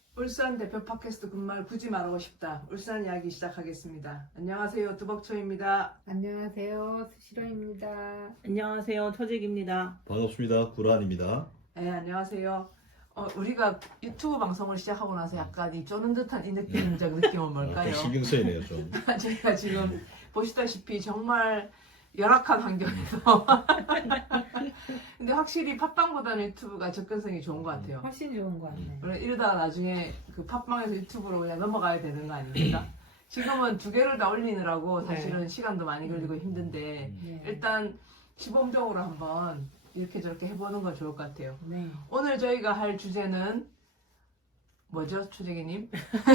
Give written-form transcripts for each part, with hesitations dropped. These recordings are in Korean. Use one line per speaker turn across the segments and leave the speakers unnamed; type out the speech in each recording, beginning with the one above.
울산 대표 팟캐스트 군말 굳이 말하고 싶다. 울산 이야기 시작하겠습니다. 안녕하세요. 두벅초입니다.
안녕하세요. 수시로입니다.
안녕하세요. 초직입니다.
반갑습니다. 구란입니다.
네, 안녕하세요. 우리가 유튜브 방송을 시작하고 나서 약간 이 쪼는 듯한 이 느낌적 느낌은 뭘까요?
신경 쓰이네요, 좀.
저희가 지금 보시다시피 정말 열악한 환경에서 근데 확실히 팟빵보다는 유튜브가 접근성이 좋은 것 같아요.
훨씬 좋은 것 같네.
원래 이러다가 나중에 그 팟빵에서 유튜브로 그냥 넘어가야 되는 거 아닙니까? 지금은 두 개를 다 올리느라고 사실은 시간도 많이 걸리고 힘든데
네.
일단 시범적으로 한번 이렇게 저렇게 해보는 건 좋을 것 같아요.
네.
오늘 저희가 할 주제는 뭐죠, 초재기님?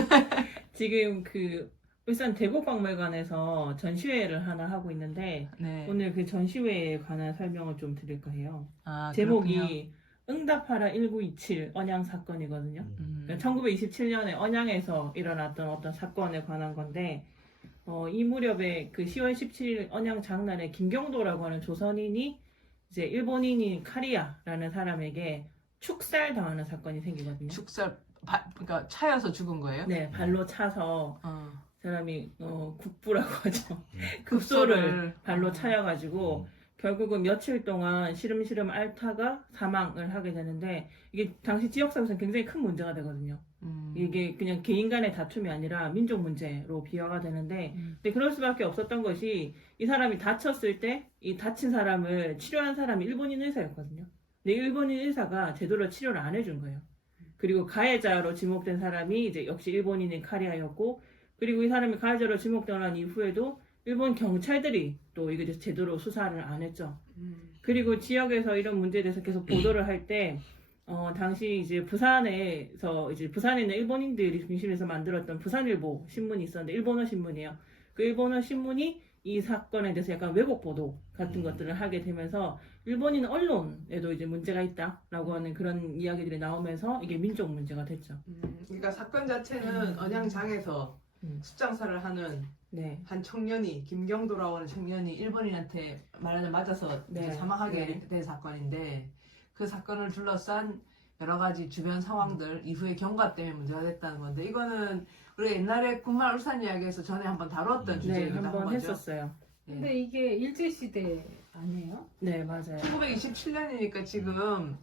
지금 그 울산 대곡박물관에서 전시회를 하나 하고 있는데
네.
오늘 그 전시회에 관한 설명을 좀 드릴까 해요.
아,
제목이 응답하라 1927 언양 사건이거든요.
그렇군요.
1927년에 언양에서 일어났던 어떤 사건에 관한 건데 이 무렵에 그 10월 17일 언양 장날에 김경도라고 하는 조선인이 이제 일본인인 카리아라는 사람에게 축살당하는 사건이 생기거든요.
축살, 그러니까 차여서 죽은 거예요?
네, 발로 차서
어.
사람이 국부라고 하죠.
급소를
급소를 발로 차여가지고 결국은 며칠 동안 시름시름 앓다가 사망을 하게 되는데 이게 당시 지역사회에서는 굉장히 큰 문제가 되거든요. 이게 그냥 개인 간의 다툼이 아니라 민족 문제로 비화가 되는데 근데 그럴 수밖에 없었던 것이 이 사람이 다쳤을 때 이 다친 사람을 치료한 사람이 일본인 의사였거든요. 근데 일본인 의사가 제대로 치료를 안 해준 거예요. 그리고 가해자로 지목된 사람이 이제 역시 일본인인 카리아였고 그리고 이 사람이 가해자로 지목되고 난 이후에도 일본 경찰들이 또 이게 제대로 수사를 안 했죠. 그리고 지역에서 이런 문제에 대해서 계속 보도를 할 때 당시 이제 부산에 있는 일본인들이 중심에서 만들었던 부산일보 신문이 있었는데 일본어 신문이에요. 그 일본어 신문이 이 사건에 대해서 약간 왜곡 보도 같은 것들을 하게 되면서 일본인 언론에도 이제 문제가 있다라고 하는 그런 이야기들이 나오면서 이게 민족 문제가 됐죠.
그러니까 사건 자체는 언양장에서 숫장사를 하는
네.
한 청년이 김경도라고 하는 청년이 일본인한테 말하자면 맞아서
네.
이제 사망하게
네.
된 사건인데 그 사건을 둘러싼 여러 가지 주변 상황들 이후에 경과 때문에 문제가 됐다는 건데 이거는 우리 옛날에 군말 울산 이야기에서 전에 한번 다뤘던
네,
주제이기도 한
한번
거죠.
했었어요.
근데 이게 일제시대 아니에요?
네, 맞아요.
1927년이니까 지금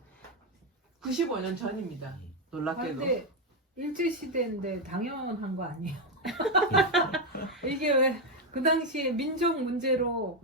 95년 전입니다. 놀랍게도.
근데 일제시대인데 당연한 거 아니에요? 이게 왜 그 당시에 민족 문제로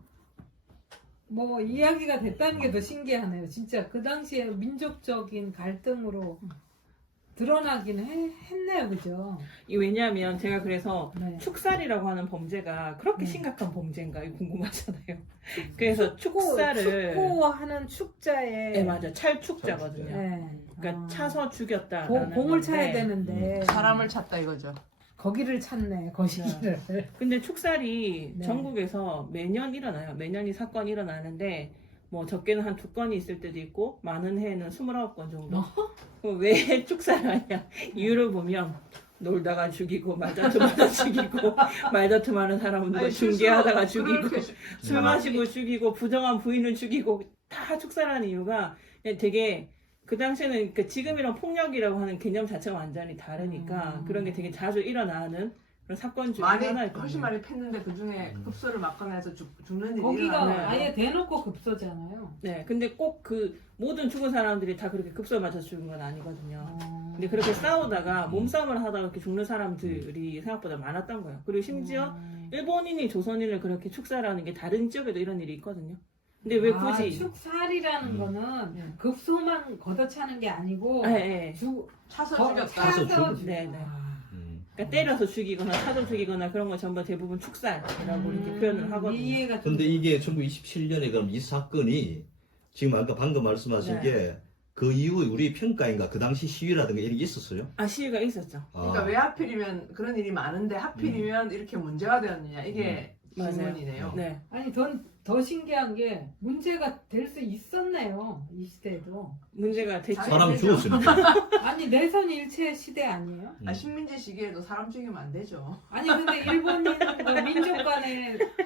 뭐 이야기가 됐다는 게 더 신기하네요. 진짜 그 당시에 민족적인 갈등으로 드러나긴 했네요. 그죠?
왜냐하면 제가 그래서
네.
축살이라고 하는 범죄가 그렇게
네.
심각한 범죄인가 이거 궁금하잖아요. 그래서 축살을
축구하는 축자에
네, 맞아. 찰축자거든요.
네.
그러니까 차서 죽였다.
공을 차야 되는데
사람을 찾다 이거죠.
거기를 찾네. 거시기를.
근데 축살이
네.
전국에서 매년 일어나요. 매년 이 사건이 일어나는데 뭐 적게는 한 2건이 있을 때도 있고 많은 해에는 29건 정도. 그럼 왜 축살을 하냐? 이유를 보면 놀다가 죽이고 말다툼하다 죽이고 말다툼하는 사람은 누가 중계하다가 죽이고 술 마시고 죽이고 부정한 부인을 죽이고 다 축살하는 이유가 되게 그 당시에는 그 지금이랑 폭력이라고 하는 개념 자체가 완전히 다르니까 그런 게 되게 자주 일어나는 그런 사건 중에
많이
하나였거든요.
훨씬 많이 팼는데 그 중에 급소를 맞거나 해서 죽는 일이
거기가
일어나요.
아예 대놓고 급소잖아요.
네, 근데 꼭 그 모든 죽은 사람들이 다 그렇게 급소에 맞춰서 죽은 건 아니거든요. 근데 그렇게 싸우다가 몸싸움을 하다가 이렇게 죽는 사람들이 생각보다 많았던 거예요. 그리고 심지어 일본인이 조선인을 그렇게 축살하는 게 다른 지역에도 이런 일이 있거든요. 근데 왜 굳이
축살이라는 거는
네.
급소만 걷어차는 게 아니고
네,
차서 죽였다.
차서
네, 네.
음.
그러니까 때려서 죽이거나 차서 죽이거나 그런 건 전부 대부분 축살이라고 이렇게 표현을 하거든요.
이해가
근데 이게 1927년에 그럼 이 사건이 지금 아까 방금 말씀하신
네.
게 그 이후에 우리 평가인가 그 당시 시위라든가 이런 게 있었어요?
시위가 있었죠.
그러니까 왜 하필이면 그런 일이 많은데 하필이면 이렇게 문제가 되었느냐 이게
맞아요.
질문이네요.
네.
아니 더 신기한 게 문제가 될 수 있었네요. 이 시대에도.
문제가 됐죠.
사람이
되죠.
죽었으니까.
아니 내선 일체 시대 아니에요?
아, 식민지 시기에도 사람 죽이면 안 되죠.
아니 근데 일본인 그 민족 간에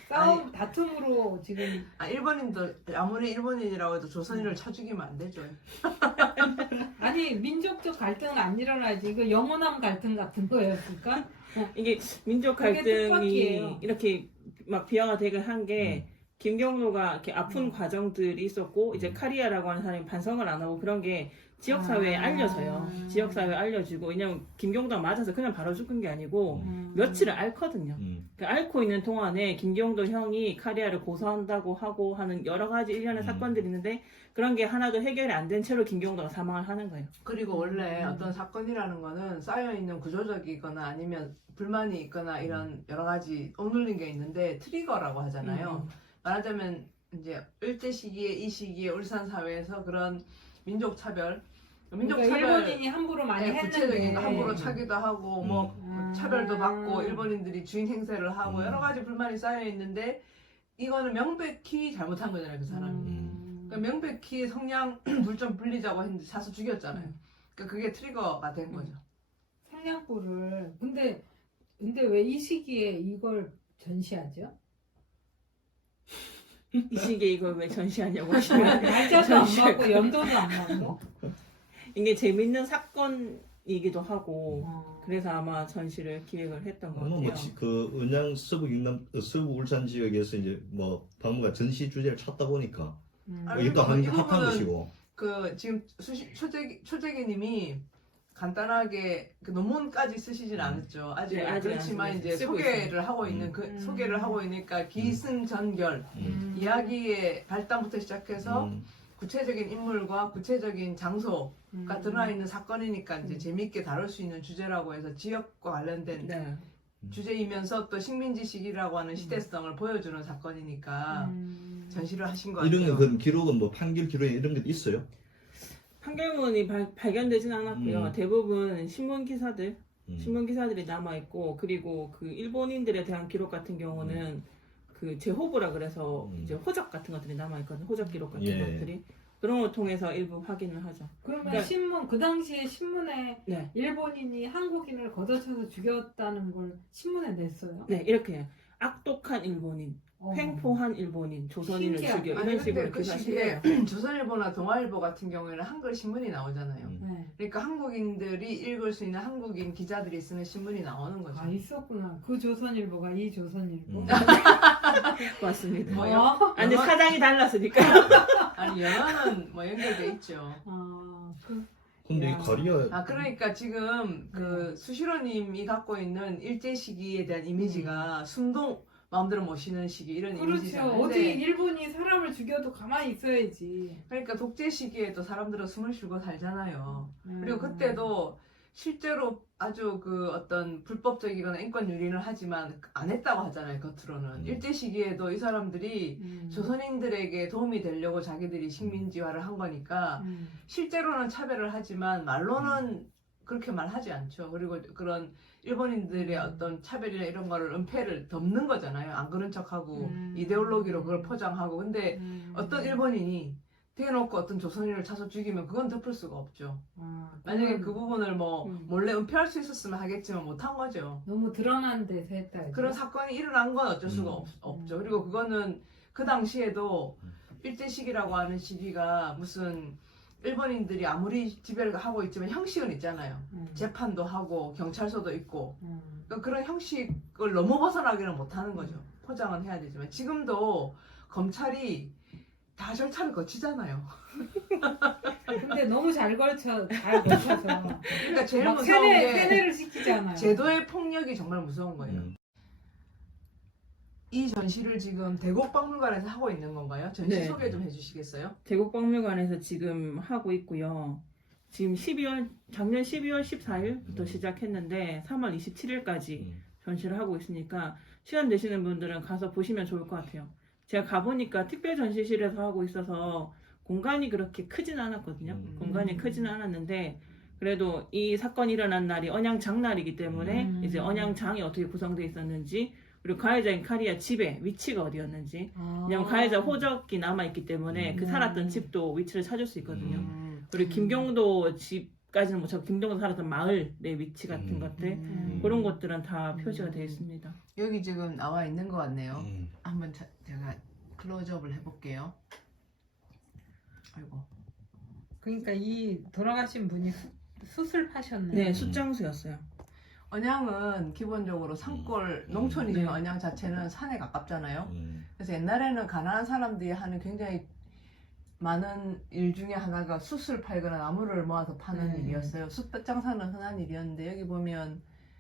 싸움 다툼으로 지금
일본인도 아무리 일본인이라고 해도 조선인을 쳐죽이면 안 되죠.
아니 민족적 갈등은 안 일어나지. 이거 영원한 갈등 같은 거였을까?
이게 민족
그게
갈등이
뜻밖이에요.
이렇게 막 비화가 되게 한 게 김경로가 이렇게 아픈 과정들이 있었고 이제 카리아라고 하는 사람이 반성을 안 하고 그런 게 지역 사회에 알려져요. 지역 사회에 알려지고 왜냐면 김경도가 맞아서 그냥 바로 죽은 게 아니고 며칠을 앓거든요. 그 앓고 있는 동안에 김경도 형이 카리아를 고소한다고 하고 하는 여러 가지 일련의 사건들이 있는데 그런 게 하나도 해결이 안 된 채로 김경도가 사망을 하는 거예요.
그리고 원래 어떤 사건이라는 거는 쌓여있는 구조적이거나 아니면 불만이 있거나 이런 여러 가지 억눌린 게 있는데 트리거라고 하잖아요. 말하자면 이제 일제 시기에 이 시기에 울산 사회에서 그런 민족 차별,
그러니까 일본인이 함부로 많이 했는데
구체적인 거 함부로 차기도 하고 뭐 차별도 받고
음.
일본인들이 주인 행세를 하고 여러 가지 불만이 쌓여 있는데 이거는 명백히 잘못한 거잖아요, 그 사람이. 그러니까 명백히 성냥 불 좀 불리자고 했는데 사서 죽였잖아요. 그러니까 그게 트리거가 된 거죠.
성냥불을 근데 왜 이 시기에 이걸 전시하죠?
이 시기에 이걸 왜 전시하냐고 하시면
날짜도 안 맞고 연도도 안 맞고.
이게 재밌는 사건이기도 하고
어.
그래서 아마 전시를 기획을 했던 것
아마
같아요.
그 은양 서북 영남 서북 울산 지역에서 이제 뭐 박물관 전시 주제를 찾다 보니까
아니,
이것도
이
핫한
부분은
것이고.
그 지금 초재기님이 간단하게 그 논문까지 쓰시진 않았죠. 아직
네, 아직
그렇지만
안
이제
쓰고
소개를 하고 있는 그 소개를 하고 있으니까 기승전결 이야기의 발단부터 시작해서 구체적인 인물과 구체적인 장소가 드러나 있는 사건이니까 이제 재밌게 다룰 수 있는 주제라고 해서 지역과 관련된
네.
주제이면서 또 식민지식이라고 하는 시대성을 보여주는 사건이니까 전시를 하신 것
이런
같아요.
그 기록은 뭐 판결 기록 이런 게 있어요?
판결문이 발견되진 않았고요.
음.
대부분 신문 기사들이 남아 있고 그리고 그 일본인들에 대한 기록 같은 경우는 그 제호부라 그래서 이제 호적 같은 것들이 남아 있거든요. 호적 기록 같은
예.
것들이 그런 걸 통해서 일부 확인을 하죠.
그러면
그러니까-
신문 그 당시에 신문에
네,
일본인이 한국인을 걷어차서 죽였다는 걸 신문에 냈어요.
네 이렇게 해요. 악독한 일본인, 횡포한 일본인, 조선인을
신기하다.
죽여
아니
이런 식으로
근데 그
기사시해요.
시기에 조선일보나 동아일보 같은 경우에는 한글 신문이 나오잖아요.
네.
그러니까 한국인들이 읽을 수 있는 한국인 기자들이 쓰는 신문이 나오는 거죠.
아 있었구나. 그 조선일보가 이 조선일보.
맞습니다.
뭐
어?
아니 사장이 달랐으니까.
아니 영어는 뭐 연결돼 있죠.
근데 이
야.
가리아
그러니까 지금 그 수시로님이 갖고 있는 일제 시기에 대한 이미지가 순동 마음대로 모시는 시기 이런
그렇죠.
이미지잖아요.
어디
근데
일본이 사람을 죽여도 가만히 있어야지.
그러니까 독재 시기에도 사람들은 숨을 쉬고 살잖아요.
음.
그리고 그때도 실제로 아주 그 어떤 불법적이거나 인권 유린을 하지만 안 했다고 하잖아요. 겉으로는. 일제 시기에도 이 사람들이 조선인들에게 도움이 되려고 자기들이 식민지화를 한 거니까 실제로는 차별을 하지만 말로는 그렇게 말하지 않죠. 그리고 그런 일본인들의 어떤 차별이나 이런 거를 은폐를 덮는 거잖아요. 안 그런 척하고 이데올로기로 그걸 포장하고. 근데 어떤 일본인이 대놓고 어떤 조선인을 차서 죽이면 그건 덮을 수가 없죠. 만약에 그 부분을 뭐 몰래 은폐할 수 있었으면 하겠지만 못한 거죠.
너무 드러난 데서 했다. 이제.
그런 사건이 일어난 건 어쩔 수가 없죠. 그리고 그거는 그 당시에도 일제 시기라고 하는 시기가 무슨 일본인들이 아무리 지배를 하고 있지만 형식은 있잖아요. 재판도 하고 경찰서도 있고 그러니까 그런 형식을 넘어 벗어나기는 못하는 거죠. 포장은 해야 되지만 지금도 검찰이 다 절차를 거치잖아요.
근데 너무 잘 거쳐서.
그러니까 제일
막
무서운 게
세뇌를 시키잖아요.
제도의 폭력이 정말 무서운 거예요. 이 전시를 지금 대곡박물관에서 하고 있는 건가요? 전시
네.
소개 좀 해주시겠어요?
대곡박물관에서 지금 하고 있고요. 지금 작년 12월 14일부터 시작했는데 3월 27일까지 전시를 하고 있으니까 시간 되시는 분들은 가서 보시면 좋을 것 같아요. 제가 가보니까 특별 전시실에서 하고 있어서 공간이 그렇게 크진 않았거든요. 공간이 크지는 않았는데 그래도 이 사건이 일어난 날이 언양장날이기 때문에 이제 언양장이 어떻게 구성되어 있었는지 그리고 가해자인 카리아 집의 위치가 어디였는지 왜냐면 가해자 호적이 남아있기 때문에 그 살았던 집도 위치를 찾을 수 있거든요. 그리고 김경도 집 까지는 뭐 저 김동도 살았던 마을의 위치 같은 것들 그런 것들은 다 표시가 되어 있습니다.
여기 지금 나와 있는 것 같네요.
음.
한번 제가 클로즈업을 해볼게요. 아이고.
그러니까 이 돌아가신 분이 수술하셨네.
네, 숫장수였어요.
언양은 기본적으로 산골 농촌이지만
네.
언양 자체는 산에 가깝잖아요.
음.
그래서 옛날에는 가난한 사람들이 하는 굉장히 많은 일 중에 하나가 숯을 팔거나 나무를 모아서 파는 일이었어요. 숯 장사는 흔한 일이었는데 여기 보면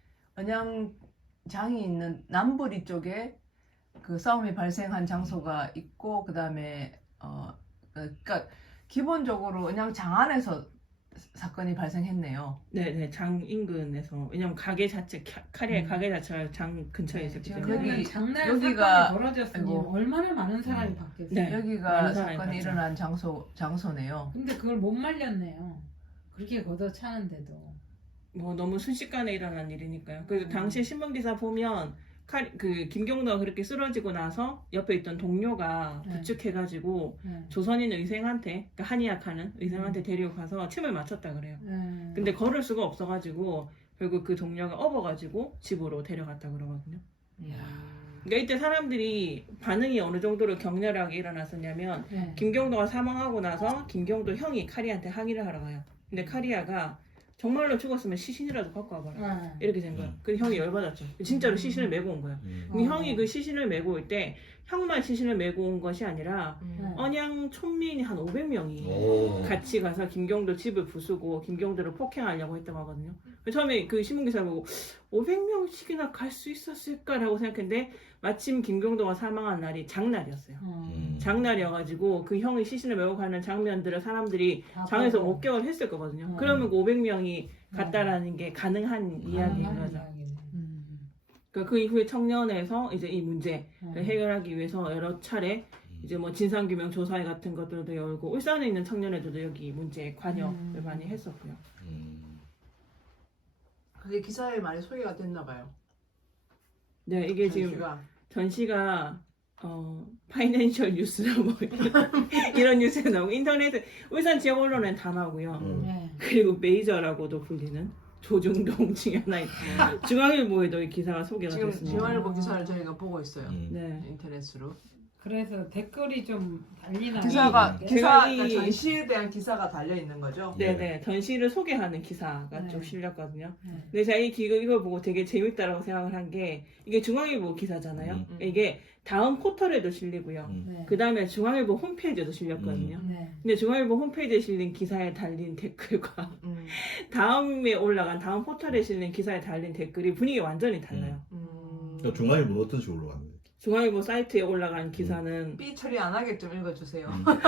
언양장이 있는 남부리 쪽에 그 싸움이 발생한 장소가 있고 그 다음에 그러니까 기본적으로 언양장 안에서 사건이 발생했네요.
네, 장 인근에서 왜냐면 가게 자체 카리의 가게 자체가 장 근처에
네,
있었기
지금
때문에
여기-
장날
여기가-
사건이 벌어졌으니
아이고.
얼마나 많은 사람이 바뀌었어요.
네.
여기가
많은 사람이
사건이
봤죠.
일어난 장소네요.
근데 그걸 못 말렸네요. 그렇게 걷어차는데도.
뭐 너무 순식간에 일어난 일이니까요. 그래서 당시 신문 기사 보면 그 김경도가 그렇게 쓰러지고 나서 옆에 있던 동료가
네.
부축해가지고
네.
조선인 의생한테 그러니까 한의학하는 의생한테 데리고 가서 침을 맞췄다 그래요.
네.
근데 걸을 수가 없어가지고 결국 그 동료가 업어가지고 집으로 데려갔다 그러거든요.
이야.
그러니까 이때 사람들이 반응이 어느 정도로 격렬하게 일어났었냐면
네.
김경도가 사망하고 나서 김경도 형이 카리한테 항의를 하러 가요. 근데 카리아가 정말로 죽었으면 시신이라도 갖고 와봐라.
네.
이렇게 된 거야. 그 형이 열받았죠. 진짜로 시신을 메고 온 거야. 근데
어.
형이 그 시신을 메고 올 때 형만 시신을 메고 온 것이 아니라
네.
언양 촌민이 한 500명이
오.
같이 가서 김경도 집을 부수고 김경도를 폭행하려고 했다고 하거든요. 처음에 그 신문기사 보고 500명씩이나 갈 수 있었을까라고 생각했는데 마침 김경도가 사망한 날이 장날이었어요. 장날이어가지고 그 형이 시신을 메고 가는 장면들을 사람들이
다
장에서
보고.
목격을 했을 거거든요.
음.
그러면 그 500명이 갔다라는 게 가능한 이야기인
가능한
거죠.
이야기네.
그러니까 그 이후에 청년에서 이제 이 문제를
음.
해결하기 위해서 여러 차례 이제 뭐 진상규명 조사회 같은 것들도 열고 울산에 있는 청년회도 여기 문제에 관여를 많이 했었고요.
그게 기사에 많이 소개가 됐나 봐요.
네, 이게 지금
전시가.
전시가 파이낸셜 뉴스나 뭐 이런 뉴스에 나오고 인터넷에 울산 지역 언론엔 다 나오고요.
네.
그리고 메이저라고도 불리는 조중동 중에 하나인 중앙일보에도 이 기사가 소개가
지금
됐습니다.
중앙일보 기사를 저희가 보고 있어요.
네.
인터넷으로.
그래서 댓글이 좀 달리나.
기사가
봐요.
제가
그러니까
이-
전시에 대한 기사가 달려 있는 거죠.
네네 전시를 소개하는 기사가
네.
좀 실렸거든요.
네.
근데 제가 이걸 보고 되게 재밌다라고 생각을 한 게 이게 중앙일보 기사잖아요. 이게 다음 포털에도 실리고요.
네.
그 다음에 중앙일보 홈페이지에도 실렸거든요.
네.
근데 중앙일보 홈페이지에 실린 기사에 달린 댓글과
음.
다음에 올라간 다음 포털에 실린 기사에 달린 댓글이 분위기 완전히 달라요.
그러니까 중앙일보는 어떤 식으로 올라가는 거예요?
중앙일보 사이트에 올라간 기사는
삐 처리 안 하게 좀 읽어주세요.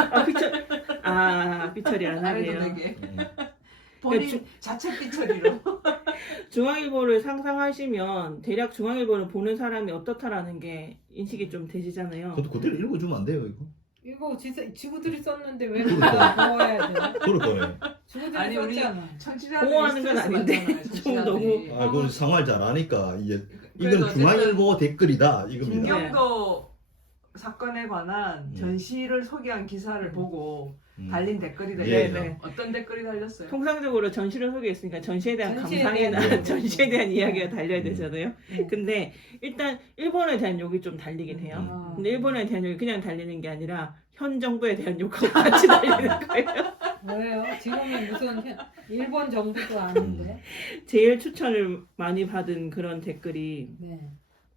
삐처리 안
안 해도
하네요.
되게. 본인 자체 삐 처리로.
중앙일보를 상상하시면 대략 중앙일보를 보는 사람이 어떻다라는 게 인식이 좀 되시잖아요.
그것도 그대로 읽어주면 안 돼요 이거?
이거 지구들이 썼는데 왜
그러니까.
보호해야 돼?
그럴 거예요.
지구들이
아니, 우리
썼잖아.
청취자들이
보호하는 건
스트레스
아닌데
받잖아요,
좀
청취자들이.
너무-
아, 그건 상황을 잘 아니까 이게
그래도
이건
어쨌든
중앙일보 댓글이다 이겁니다.
김경도 사건에 관한
음.
전시를 소개한 기사를 보고 달린 댓글이
예,
달렸어요.
네.
어떤 댓글이 달렸어요?
통상적으로 전시를 소개했으니까 전시에 대한
전시에
감상이나
대한
전시에 대한 이야기가 달려야 되잖아요.
네.
근데 일단 일본에 대한 욕이 좀 달리긴 해요.
아.
근데 일본에 대한 욕이 그냥 달리는 게 아니라 현 정부에 대한 욕하고 같이 달리는 거예요.
왜요? 지금은 무슨 일본 정부도 아닌데.
제일 추천을 많이 받은 그런 댓글이
네.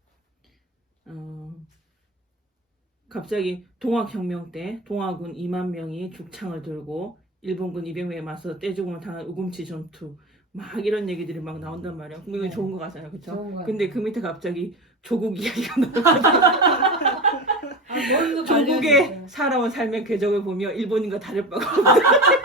갑자기 동학혁명 때 동아군 2만 명이 죽창을 들고 일본군 200명에 맞서 떼죽음을 당한 우금치 전투 막 이런 얘기들이 막 나온단 말이에요. 그럼 이거
네.
좋은 거 같잖아요, 그렇죠?
좋은 거
근데 그 밑에 갑자기 조국 이야기가 나와요.
뭘로
조국의
관련이 있어요?
살아온 삶의 궤적을 보며 일본인과 다를 바가 없다.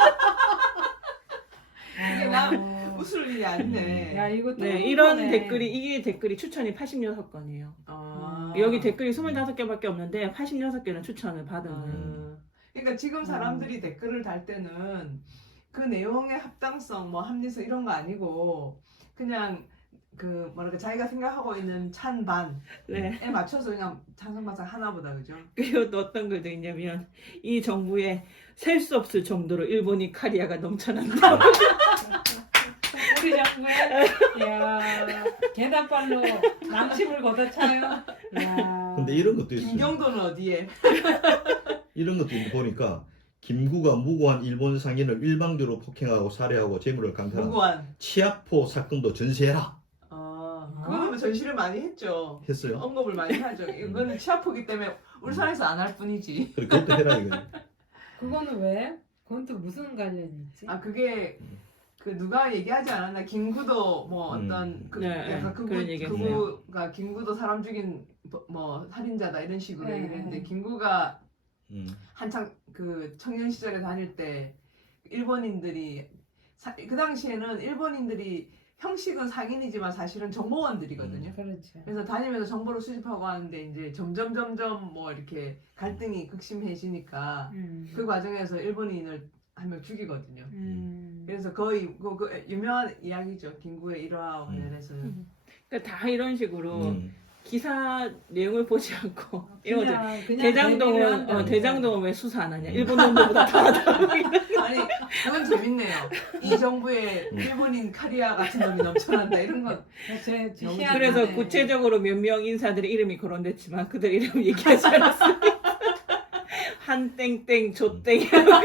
이게 나 웃을 일이 아니네.
야 이거
네, 이런 이게 댓글이 추천이 86건이에요.
아.
여기 댓글이 25개밖에 없는데 86개는 추천을 받은 거예요.
그러니까 지금 사람들이 댓글을 달 때는 그 내용의 합당성, 뭐 합리성 이런 거 아니고 그냥 그 뭐랄까 자기가 생각하고 있는 찬반에
네.
맞춰서 그냥 찬성반성 하나보다 그죠?
그리고 또 어떤 글도 있냐면 이 정부에 셀 수 없을 정도로 일본이 카리아가 넘쳐난다.
우리 정부에 야 계단발로 낭심을 걷어차요. 야.
근데 이런 것도 있어요.
김경도는 어디에?
이런 것도 보니까 김구가 무고한 일본 상인을 일방적으로 폭행하고 살해하고 재물을 강탈한
무고한.
치아포 사건도 전시해라
그거는 뭐 전시를 많이 했죠.
했어요.
언급을 많이 하죠. 이거는 치아포기 때문에 울산에서 안 할 뿐이지.
그래 그것도 해라 이거.
그거는 왜? 그건 또 무슨 관련이 있지?
아 그게 그 누가 얘기하지 않았나? 김구도 뭐 어떤 그
네,
약간
그런 얘기 했어요.
그구가 김구도 사람 죽인 뭐 살인자다 이런 식으로
네,
얘기를 했는데
네.
김구가
음.
한창 그 청년 시절에 다닐 때 일본인들이 그 당시에는 일본인들이 형식은 상인이지만 사실은 정보원들이거든요.
그렇죠.
그래서 다니면서 정보를 수집하고 하는데 이제 점점 뭐 이렇게 갈등이 극심해지니까 그 과정에서 일본인을 한 명 죽이거든요. 그래서 거의 그 유명한 이야기죠. 김구의 일화와 관련해서는.
그러니까 다 이런 식으로
음.
기사 내용을 보지 않고 이런 거죠.
그냥 얘기를
대장동은
한다고.
대장동은 왜 수사 안 하냐? 일본 놈들보다 다 하다.
아니 그건 재밌네요. 이 정부에 일본인 카리아 같은 놈이 넘쳐난다 이런 건
제
너무
희한하네.
그래서 구체적으로 몇 명 인사들의 이름이 거론됐지만 그들 이름 얘기하지 않았습니다. 한 땡땡 조땡.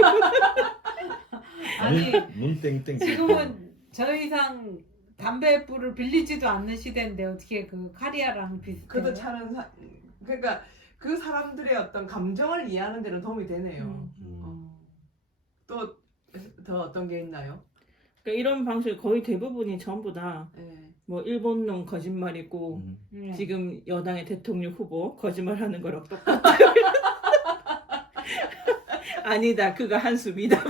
아니
문땡땡
지금은 저 이상 담배 불을 빌리지도 않는 시대인데 어떻게 그 카리아랑 비슷해요?
그도 차는 그러니까 그 사람들의 어떤 감정을 이해하는 데는 도움이 되네요. 또 더 어떤 게 있나요?
그러니까 이런 방식 거의 대부분이 전부 다
네.
뭐 일본 놈 거짓말이고
네.
지금 여당의 대통령 후보 거짓말하는 거랑 똑같아요. 아니다, 그가 한숨이다.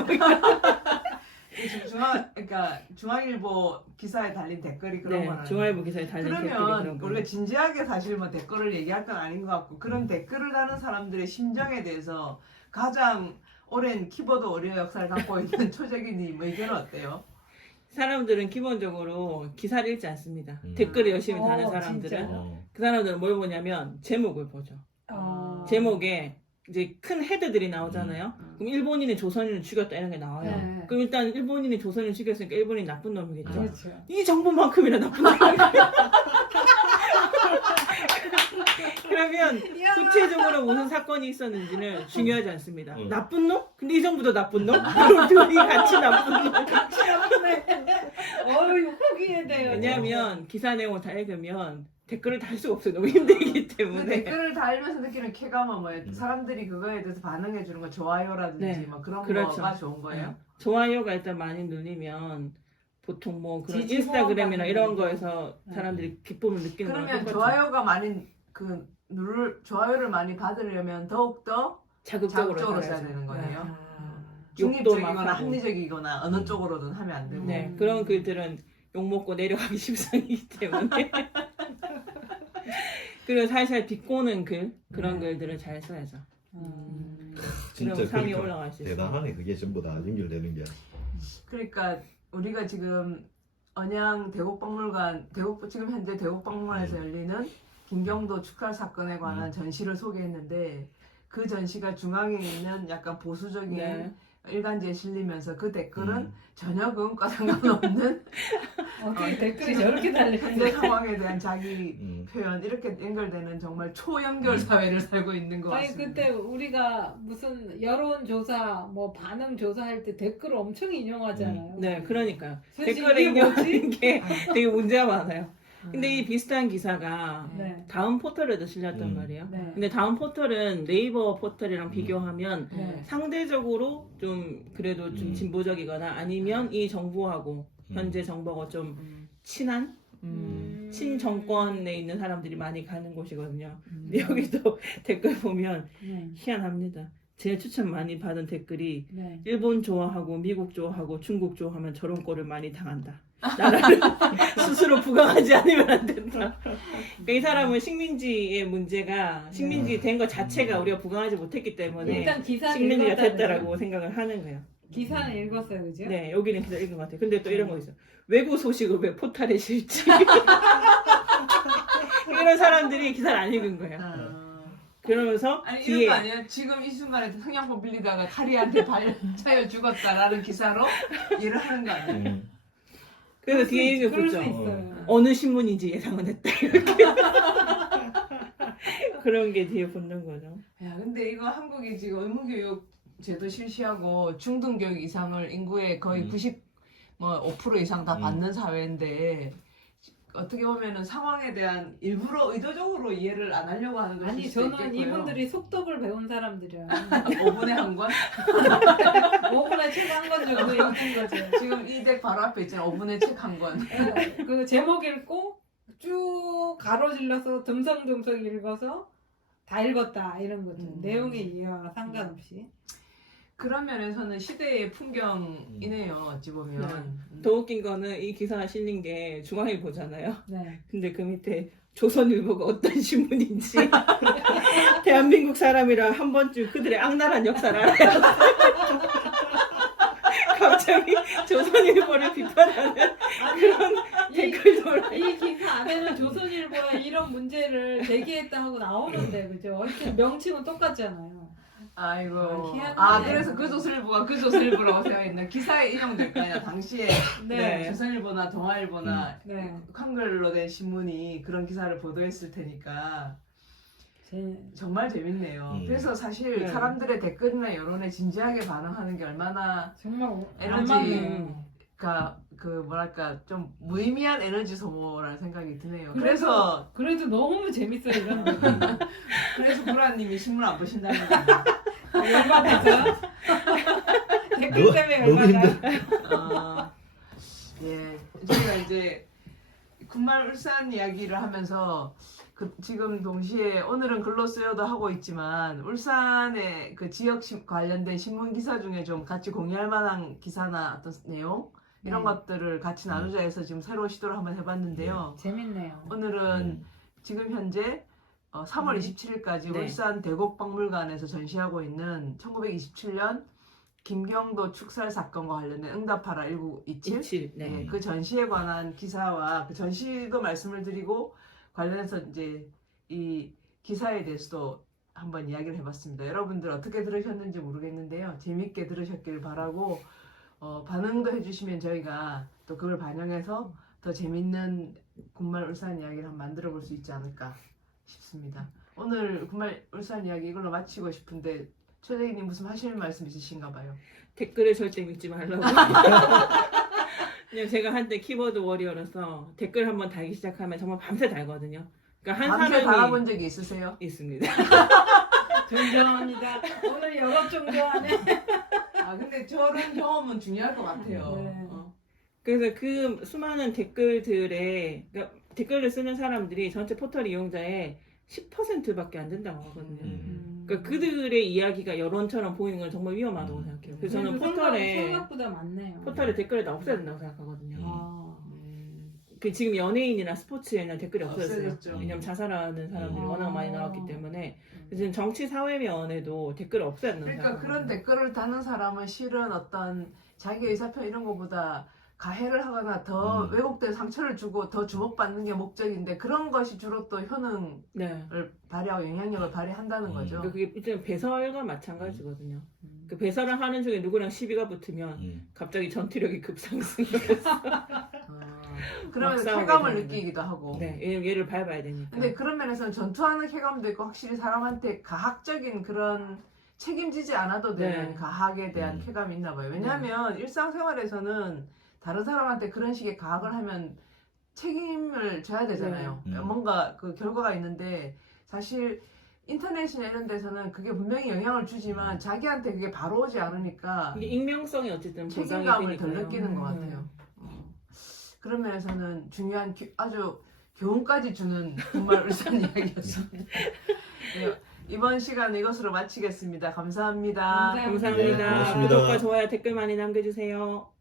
그러니까 중앙일보 기사에 달린 댓글이 그런
네,
거는
중앙일보 기사에 달린 댓글이
그러면
그런
우리가
거.
진지하게 사실 뭐 댓글을 얘기할 건 아닌 것 같고 그런 댓글을 다는 사람들의 심정에 대해서 가장 오랜 키보드 오리오 역사를 갖고 있는 초재기님 의견은 어때요?
사람들은 기본적으로 기사를 읽지 않습니다. 댓글을 열심히 다는 사람들은
진짜?
그 사람들은 뭘 보냐면 제목을 보죠. 제목에 이제 큰 헤드들이 나오잖아요. 그럼 일본인이 조선인을 죽였다 이런 게 나와요.
네.
그럼 일단 일본인이 조선인을 죽였으니까 일본인이 나쁜 놈이겠죠.
그렇죠.
이 정부만큼이나 나쁜 놈이에요. 그러면 구체적으로 무슨 사건이 있었는지는 중요하지 않습니다. 나쁜 놈? 근데 이 정부도 나쁜 놈? 그럼 둘이 같이 나쁜 놈?
어휴 포기해야 돼요.
왜냐하면 기사 내용을 다 읽으면 댓글을 달 수가 없어요. 너무 힘들기
그
때문에.
댓글을 달면서 느끼는 쾌감은 뭐예요? 사람들이 그거에 대해서 반응해 주는 거 좋아요라든지
네.
뭐 그런
그렇죠.
거가 좋은 거예요?
좋아요가 일단 많이 눌리면 보통 뭐 그런
지지
인스타그램이나
후원
이런
받는
거에서 사람들이 기쁨을 느끼는 거랑
그러면
똑같죠.
좋아요가 많이 좋아요를 많이 받으려면 더욱더 자극적으로 써야
살아야죠.
되는 거네요.
욕도
중립적이거나
막 하고.
합리적이거나 어느 쪽으로든 하면 안 되고.
네, 그런 글들은 욕먹고 내려가기 십상이기 때문에 그리고 살살 비꼬는 그런 글들을 잘 써야죠.
진짜
그럼 상이
그러니까
올라갈 수 있어요.
대단하네. 그게 전부 다 연결되는 게.
그러니까 우리가 지금 언양 대곡박물관 지금 현재 대곡박물관에서 열리는 김경도 축살 사건에 관한 전시를 소개했는데 그 전시가 중앙에 있는 약간 보수적인
네.
일간지에 실리면서 그 댓글은 전혀 그것과 상관없는
어떻게 댓글이 저렇게 달려
현대 상황에 대한 자기
음.
표현 이렇게 연결되는 정말 초연결 사회를 살고 있는 것
아니
같습니다.
그때 우리가 무슨 여론조사 뭐 반응 조사할 때 댓글을 엄청 인용하잖아요.
네, 그러니까요.
선생님,
댓글에
이게 뭐지?
인용하는 게 되게 문제가 많아요. 근데 이 비슷한 기사가
네.
다음 포털에도 실렸단 말이에요.
네.
근데 다음 포털은 네이버 포털이랑 비교하면
네.
상대적으로 좀 그래도 좀 진보적이거나 아니면 이 정부하고 현재 정부하고 좀 친한 친정권에 있는 사람들이 많이 가는 곳이거든요. 근데 여기도 댓글 보면
네.
희한합니다. 제일 추천 많이 받은 댓글이
네.
일본 좋아하고 미국 좋아하고 중국 좋아하면 저런 꼴을 많이 당한다. 나라를 스스로 부강하지 않으면 안 된다. 그러니까 이 사람은 식민지의 문제가 식민지 된 것 자체가 우리가 부강하지 못했기 때문에
일단 기사
식민지가 됐다라고 생각을 하는 거예요.
기사는 읽었어요, 그죠?
네, 여기는 기사 읽은 것 같아요. 근데 또 이런 거 있어요. 외국 소식을 왜 포탈에 실지? 이런 사람들이 기사를 안 읽은 거예요. 그러면서
아니
뒤에
이런 거 아니에요? 지금 이 순간에 성냥봉 빌리다가 카리한테 발 차여 죽었다라는 기사로 일을 하는 거 아니에요?
그래서 뒤에 이게
그럴 수
붙죠.
있어요.
어느 신문인지 예상은 했다. 이렇게. 그런 게 뒤에 붙는 거죠.
야, 근데 이거 한국이 지금 의무교육 제도 실시하고 중등교육 이상을 인구의 거의 5% 이상 다 받는 사회인데 어떻게 보면은 상황에 대한 일부러 의도적으로 이해를 안 하려고 하는 것일
아니
수도
저는
있겠고요.
이분들이 속독을 배운 사람들이야.
5분에 한 권?
5분에 책 한 권 정도 읽은 거죠.
지금 이 덱 바로 앞에 있잖아요. 5분에 책 한 권.
그 제목 읽고 쭉 가로질러서 듬성듬성 읽어서 다 읽었다 이런 거죠. 내용의 이해와 상관없이.
그런 면에서는 시대의 풍경이네요. 어찌 보면.
더 웃긴 거는 이 기사가 실린 게 중앙일보잖아요.
네.
근데 그 밑에 조선일보가 어떤 신문인지 대한민국 사람이라 한 번쯤 그들의 악랄한 역사를 알아야 갑자기 조선일보를 비판하는 그런 댓글도
이 기사 안에는 조선일보가 이런 문제를 제기했다 하고 나오는데 그죠? 어쨌든 명칭은 똑같잖아요.
아이고.
희한하네.
그래서 그 조선일보가 그 조선일보라고 생각했나? 기사에 인용될 거 아니야. 당시에
네.
조선일보나 동아일보나
네.
한글로 된 신문이 그런 기사를 보도했을 테니까
제...
정말 재밌네요. 그래서 사실
네.
사람들의 댓글이나 여론에 진지하게 반응하는 게 얼마나
정말
에너지가 그 뭐랄까 좀 무의미한 에너지 소모라는 생각이 드네요. 그래서
그래도 너무 재밌어요 이런 거.
그래서 구라님이 신문 안 보신다는 거예요.
열받아서 댓글 때문에
너무
열받아.
예, 저희가 이제 군말 울산 이야기를 하면서 지금 동시에 오늘은 글로 쓰여도 하고 있지만 울산의 그 지역 관련된 신문 기사 중에 좀 같이 공유할 만한 기사나 어떤 내용 이런 것들을 같이 나누자 해서 지금 새로운 시도를 한번 해봤는데요.
재밌네요.
오늘은 지금 현재 3월 27일까지
네.
울산 대곡박물관에서 전시하고 있는 1927년 김경도 축살 사건과 관련된 응답하라 1927
27. 네.
그 전시에 관한 기사와 그 전시도 말씀을 드리고 관련해서 이제 이 기사에 대해서도 한번 이야기를 해봤습니다. 여러분들 어떻게 들으셨는지 모르겠는데요. 재밌게 들으셨길 바라고 반응도 해주시면 저희가 또 그걸 반영해서 더 재밌는 군말 울산 이야기를 한번 만들어 볼 수 있지 않을까 싶습니다. 오늘 군말 울산 이야기 이걸로 마치고 싶은데 최대희님 무슨 하실 말씀 있으신가 봐요.
댓글을 절대 믿지 말라고. 그냥 제가 한때 키보드 워리어로서 댓글 한번 달기 시작하면 정말 밤새 달거든요. 그러니까 한
밤새
사람이
달아본 적이 있으세요?
있습니다.
존경합니다. 오늘 영업 존경하네.
근데 저런 경험은 중요할 것 같아요.
네.
그래서 그 수많은 댓글들에 그러니까 댓글을 쓰는 사람들이 전체 포털 이용자의 10%밖에 안 된다고 하거든요. 그러니까 그들의 이야기가 여론처럼 보이는 건 정말 위험하다고 생각해요. 그래서 저는
생각보다 많네요.
포털에 댓글을 다 없애야 된다고 생각하거든요.
아.
그 지금 연예인이나 스포츠에는 댓글이 없어졌어요.
없어졌죠.
왜냐면 자살하는 사람들이
아.
워낙 많이 나왔기 때문에. 지금 정치 사회면에도 댓글을 없애야 된다고
그러니까 그런
생각합니다.
댓글을 다는 사람은 실은 어떤 자기 의사표 이런 것보다 가해를 하거나 더 왜곡된 상처를 주고 더 주목받는 게 목적인데 그런 것이 주로 또 효능을
네.
발휘하고 영향력을 발휘한다는 거죠.
그게 일단 배설과 마찬가지거든요. 그 배설을 하는 중에 누구랑 시비가 붙으면 갑자기 전투력이 급상승을 해서
그러면
막 싸우게
쾌감을
되는
느끼기도 하고.
네, 얘를 밟아야 되니까.
근데 그런 면에서는 전투하는 쾌감도 있고 확실히 사람한테 가학적인 그런 책임지지 않아도 되는
네.
가학에 대한 쾌감이 있나 봐요. 왜냐하면 일상생활에서는 다른 사람한테 그런 식의 가학을 하면 책임을 져야 되잖아요.
네.
뭔가 그 결과가 있는데 사실 인터넷이나 이런 데서는 그게 분명히 영향을 주지만 자기한테 그게 바로 오지 않으니까
이게 익명성이 어쨌든 보장이
책임감을 덜
되니까요.
느끼는 것 같아요. 그런 면에서는 중요한 아주 교훈까지 주는 정말 울산 이야기였습니다. 네, 이번 시간 이것으로 마치겠습니다. 감사합니다.
감사합니다.
네, 고맙습니다.
구독과 좋아요, 댓글 많이 남겨주세요.